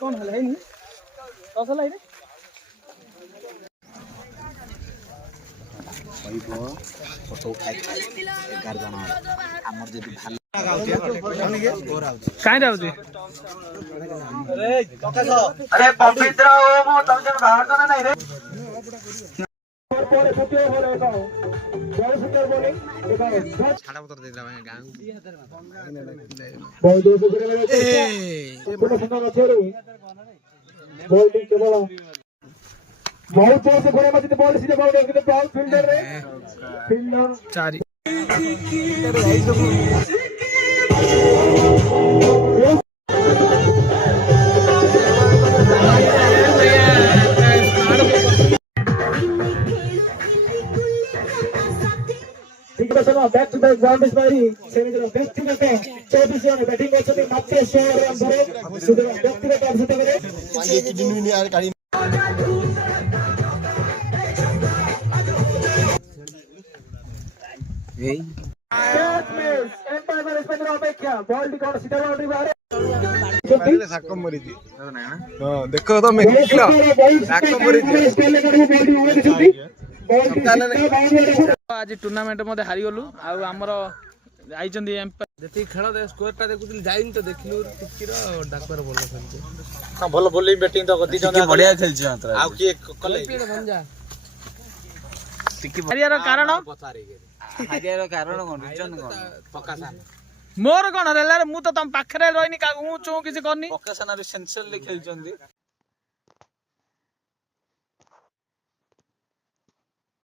कौन है नहीं कौशल है फोटो उठाई 11 जन आमर जदि भाल काई राउजी अरे पवित्र हो मो तुम जन बाहर करना नहीं रे परे फुटे हो रे गाओ बहुत सुंदर बोले छाड़ा उतर दे रहा है गांव बहुत जोर से करे ए पूरा सुंदर छोड़ो बॉल दी केवल बहुत जोर से घोड़े मत बॉल सीधे बॉल देखते बॉल फील्डर रे फील्डर चारी बैक टू बैक बाउंड्रीज मारी सेमीजर व्यक्तिगत 24 जन बैटिंग करछथि मात्र 16 रन धरे सुदर व्यक्तिगत अर्जित करे ये कि दिन यार गाड़ी ए कैच मिस एम्पायर मैनेजमेंट अपेक्षा बॉल टी कोन सीधा बाउंड्री बाहर पहले साकम मरीजी हां देखो तो मैं किला साकम मरीजी स्पेल करू बॉल उड़े दिसथि आज टूर्नामेंट मते हारी गलु आ हमर आइचंदी जति खेल दे स्कोर टा देखुतिल जाइन तो देखिलु टिकीर डाक्टर बोल खेलते हां भलो बॉलिंग बैटिंग तो गति जन बढ़िया खेलछि मात्र आ की कले टिकी हारियार कारण हारियार कारण कोन रीजन कोन पकासान मोर कोन रेला मु तो तम पाखरे रहनी का ऊ चू किसी करनी पकासान रे सेंसर ले खेलचंदी